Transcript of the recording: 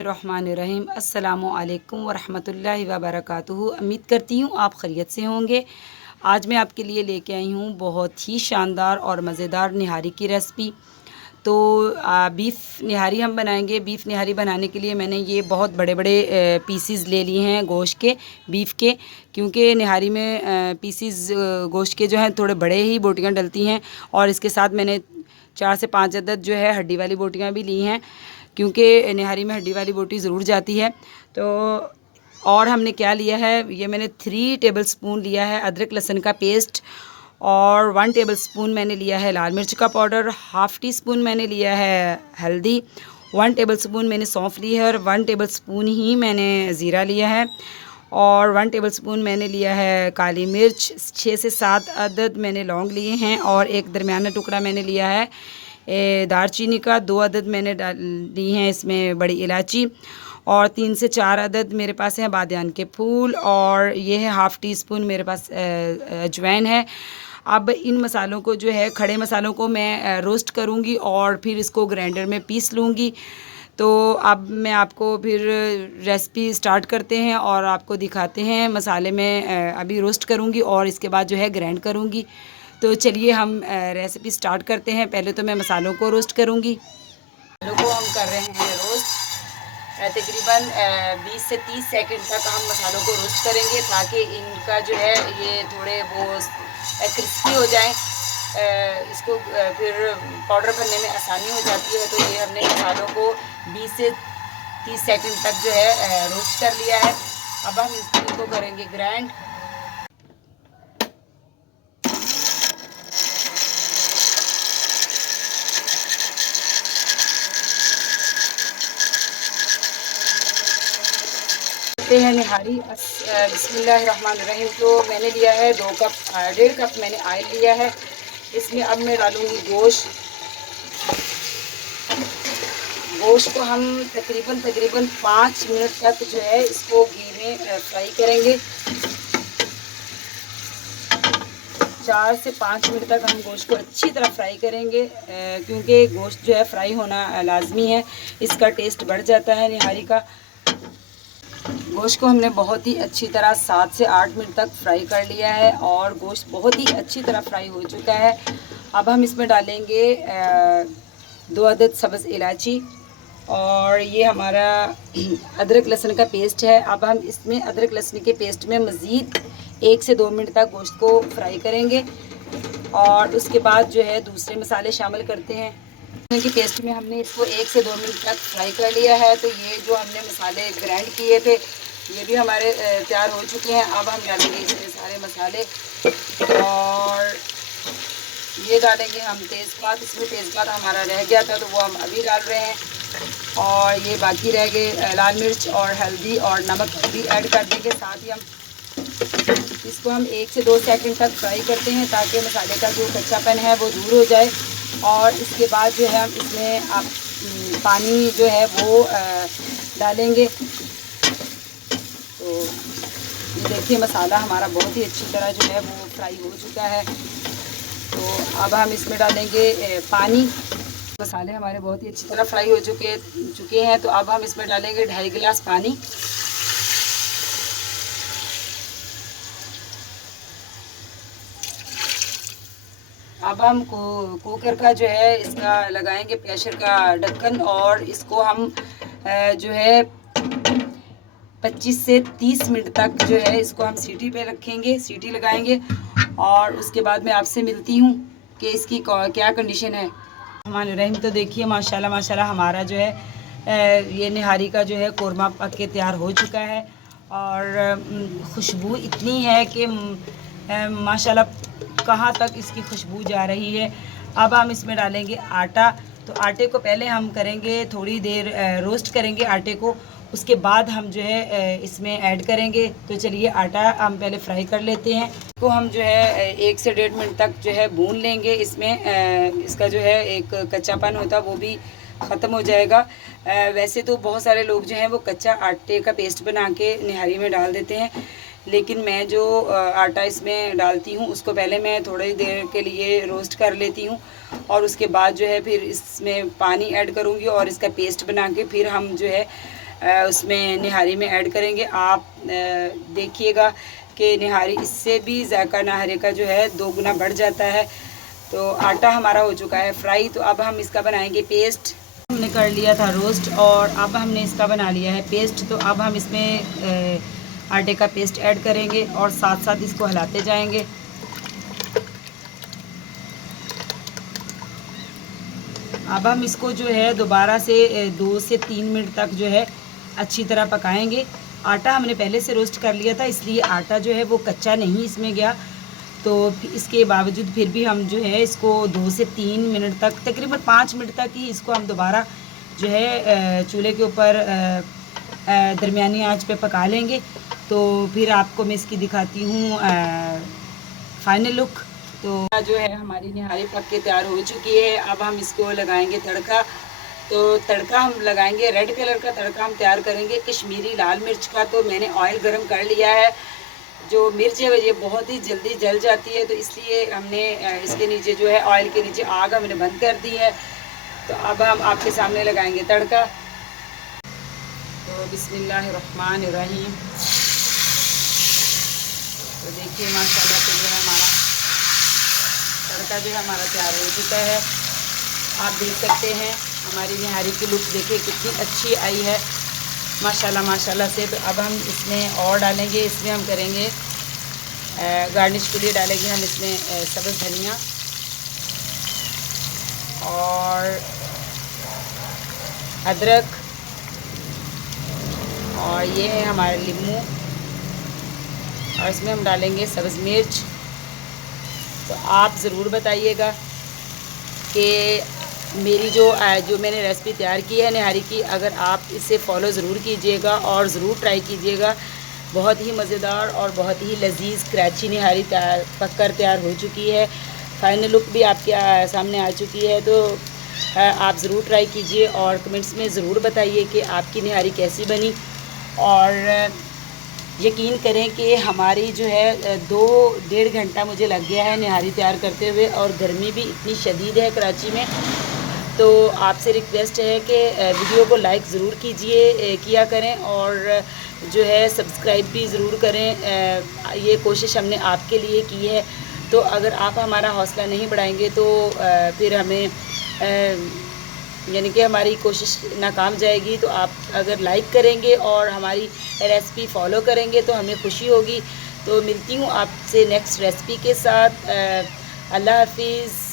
रहमानिर्रहीम अस्सलामु अलैकुम वरहमतुल्लाहि वबरकातुहू। उम्मीद करती हूँ आप खैरियत से होंगे। आज मैं आपके लिए लेके आई हूँ बहुत ही शानदार और मज़ेदार निहारी की रेसिपी। तो बीफ़ निहारी हम बनाएंगे। बीफ़ निहारी बनाने के लिए मैंने ये बहुत बड़े बड़े पीसीज ले लिए हैं गोश्त के, बीफ़ के, क्योंकि निहारी में पीसीज गोश्त के जो हैं थोड़े बड़े ही बोटियाँ डलती हैं। और इसके साथ मैंने 4 से 5 अदद जो है हड्डी वाली बोटियाँ भी ली हैं, क्योंकि निहारी में हड्डी वाली बोटी ज़रूर जाती है। तो और हमने क्या लिया है, ये मैंने 3 टेबल स्पून लिया है अदरक लहसुन का पेस्ट, और 1 टेबल स्पून मैंने लिया है लाल मिर्च का पाउडर, हाफ़ टी स्पून मैंने लिया है हल्दी, 1 टेबल स्पून मैंने सौंफ ली है, और 1 टेबल स्पून ही मैंने ज़ीरा लिया है, और 1 टेबल स्पून मैंने लिया है काली मिर्च, 6 से 7 अदद मैंने लौंग लिए हैं, और एक दरमियाना टुकड़ा मैंने लिया है दारचीनी का, 2 अदद मैंने ली हैं इसमें बड़ी इलायची, और 3 से 4 अदद मेरे पास हैं बादियान के फूल, और ये है हाफ़ टी स्पून मेरे पास अजवाइन है। अब इन मसालों को जो है, खड़े मसालों को मैं रोस्ट करूँगी और फिर इसको ग्राइंडर में पीस लूँगी। तो अब मैं आपको फिर रेसिपी स्टार्ट करते हैं और आपको दिखाते हैं। मसाले में अभी रोस्ट करूँगी और इसके बाद जो है ग्राइंड करूँगी। तो चलिए हम रेसिपी स्टार्ट करते हैं। पहले तो मैं मसालों को रोस्ट करूँगी। मसालों को हम कर रहे हैं रोस्ट। तकरीबन 20 से 30 सेकंड तक हम मसालों को रोस्ट करेंगे, ताकि इनका जो है ये थोड़े वो क्रिस्पी हो जाएं। इसको फिर पाउडर भरने में आसानी हो जाती है। तो ये हमने मसालों को 20 से 30 सेकंड तक जो है रोस्ट कर लिया है। अब हम इसको करेंगे ग्राइंड। हैं निहारी बिस्मिल्लाहिर्रहमानिर्रहीम। तो मैंने लिया है 2 कप, 1.5 कप मैंने ऑयल लिया है। इसमें अब मैं डालूँगी गोश्त। गोश्त को हम तकरीबन 5 मिनट तक जो है इसको घी में फ्राई करेंगे। 4 से 5 मिनट तक हम गोश्त को अच्छी तरह फ्राई करेंगे, क्योंकि गोश्त जो है फ्राई होना लाजमी है। इसका टेस्ट बढ़ जाता है निहारी का। गोश्त को हमने बहुत ही अच्छी तरह 7 से 8 मिनट तक फ्राई कर लिया है, और गोश्त बहुत ही अच्छी तरह फ्राई हो चुका है। अब हम इसमें डालेंगे 2 अदद सब्ज़ इलायची, और ये हमारा अदरक लहसुन का पेस्ट है। अब हम इसमें अदरक लहसुन के पेस्ट में मज़ीद 1 से 2 मिनट तक गोश्त को फ्राई करेंगे, और उसके बाद जो है दूसरे मसाले शामिल करते हैं। की पेस्ट में हमने इसको 1 से 2 मिनट तक फ्राई कर लिया है। तो ये जो हमने मसाले ग्राइंड किए थे ये भी हमारे तैयार हो चुके हैं। अब हम डालेंगे इसमें सारे मसाले, और ये डालेंगे हम तेज़पात। इसमें तेज़पात हमारा रह गया था तो वो हम अभी डाल रहे हैं, और ये बाकी रह गए लाल मिर्च और हल्दी और नमक भी ऐड कर देंगे। साथ ही हम इसको हम 1 से 2 सेकंड तक फ्राई करते हैं, ताकि मसाले का जो कच्चापन है वो दूर हो जाए। और इसके बाद जो है हम इसमें आप पानी जो है वो डालेंगे। तो ये देखिए मसाला हमारा बहुत ही अच्छी तरह जो है वो फ्राई हो चुका है। तो अब हम इसमें डालेंगे पानी। मसाले हमारे बहुत ही अच्छी तरह फ्राई हो चुके हैं। तो अब हम इसमें डालेंगे 2.5 गिलास पानी। अब हम कुकर का जो है इसका लगाएंगे प्रेशर का ढक्कन, और इसको हम जो है 25 से 30 मिनट तक जो है इसको हम सीटी पे रखेंगे, सीटी लगाएंगे। और उसके बाद मैं आपसे मिलती हूँ कि इसकी क्या कंडीशन है। हमारे रहीम, तो देखिए माशाल्लाह माशाल्लाह हमारा जो है ये निहारी का जो है कोरमा पक के तैयार हो चुका है, और खुशबू इतनी है कि माशाल्लाह कहाँ तक इसकी खुशबू जा रही है। अब हम इसमें डालेंगे आटा। तो आटे को पहले हम करेंगे थोड़ी देर रोस्ट करेंगे आटे को, उसके बाद हम जो है इसमें ऐड करेंगे। तो चलिए आटा हम पहले फ्राई कर लेते हैं। तो हम जो है 1 से 1.5 मिनट तक जो है भून लेंगे। इसमें इसका जो है एक कच्चापन होता वो भी ख़त्म हो जाएगा। वैसे तो बहुत सारे लोग जो हैं वो कच्चा आटे का पेस्ट बना के निहारी में डाल देते हैं, लेकिन मैं जो आटा इसमें डालती हूँ उसको पहले मैं थोड़ी देर के लिए रोस्ट कर लेती हूँ, और उसके बाद जो है फिर इसमें पानी ऐड करूँगी और इसका पेस्ट बना के फिर हम जो है उसमें निहारी में ऐड करेंगे। आप देखिएगा कि निहारी इससे भी जायका नहारे का जो है 2 गुना बढ़ जाता है। तो आटा हमारा हो चुका है फ्राई, तो अब हम इसका बनाएंगे पेस्ट। हमने कर लिया था रोस्ट और अब हमने इसका बना लिया है पेस्ट। तो अब हम इसमें आटे का पेस्ट ऐड करेंगे और साथ साथ इसको हिलाते जाएंगे। अब हम इसको जो है दोबारा से 2 से 3 मिनट तक जो है अच्छी तरह पकाएंगे। आटा हमने पहले से रोस्ट कर लिया था, इसलिए आटा जो है वो कच्चा नहीं इसमें गया। तो इसके बावजूद फिर भी हम जो है इसको 2 से 3 मिनट तक, तकरीबन 5 मिनट तक ही इसको हम दोबारा जो है चूल्हे के ऊपर दरमियानी आंच पे पका लेंगे। तो फिर आपको मैं इसकी दिखाती हूँ फाइनल लुक। तो जो है हमारी निहारी पक के तैयार हो चुकी है। अब हम इसको लगाएंगे तड़का। तो तड़का हम लगाएंगे, रेड कलर का तड़का हम तैयार करेंगे कश्मीरी लाल मिर्च का। तो मैंने ऑयल गरम कर लिया है। जो मिर्च है ये बहुत ही जल्दी जल जाती है, तो इसलिए हमने इसके नीचे जो है ऑयल के नीचे आग हमने बंद कर दी है। तो अब हम आपके सामने लगाएंगे तड़का। तो बिस्मिल्लाहिर्रहमानिर्रहीम। तो देखिए माशाल्लाह से जो है हमारा तड़का जो है हमारा तैयार हो चुका है। आप देख सकते हैं हमारी निहारी की लुक देखिए कितनी अच्छी आई है माशाल्लाह माशाल्लाह से। तो अब हम इसमें और डालेंगे, इसमें हम करेंगे गार्निश के लिए डालेंगे हम इसमें सब्ज़ धनिया और अदरक, और ये है हमारे लीमू, और इसमें हम डालेंगे सब्ज़ मिर्च। तो आप ज़रूर बताइएगा कि मेरी जो मैंने रेसिपी तैयार की है निहारी की, अगर आप इसे फॉलो ज़रूर कीजिएगा और ज़रूर ट्राई कीजिएगा। बहुत ही मज़ेदार और बहुत ही लजीज़ कराची निहारी पक कर तैयार हो चुकी है। फाइनल लुक भी आपके सामने आ चुकी है। तो आप ज़रूर ट्राई कीजिए और कमेंट्स में ज़रूर बताइए कि आपकी निहारी कैसी बनी। और यकीन करें कि हमारी जो है 2-1.5 घंटा मुझे लग गया है निहारी तैयार करते हुए, और गर्मी भी इतनी शदीद है कराची में। तो आपसे रिक्वेस्ट है कि वीडियो को लाइक ज़रूर किया करें और जो है सब्सक्राइब भी ज़रूर करें। ये कोशिश हमने आपके लिए की है। तो अगर आप हमारा हौसला नहीं बढ़ाएंगे तो फिर हमें यानी कि हमारी कोशिश नाकाम जाएगी। तो आप अगर लाइक करेंगे और हमारी रेसिपी फॉलो करेंगे तो हमें खुशी होगी। तो मिलती हूँ आपसे नेक्स्ट रेसिपी के साथ। अल्लाह हाफिज़।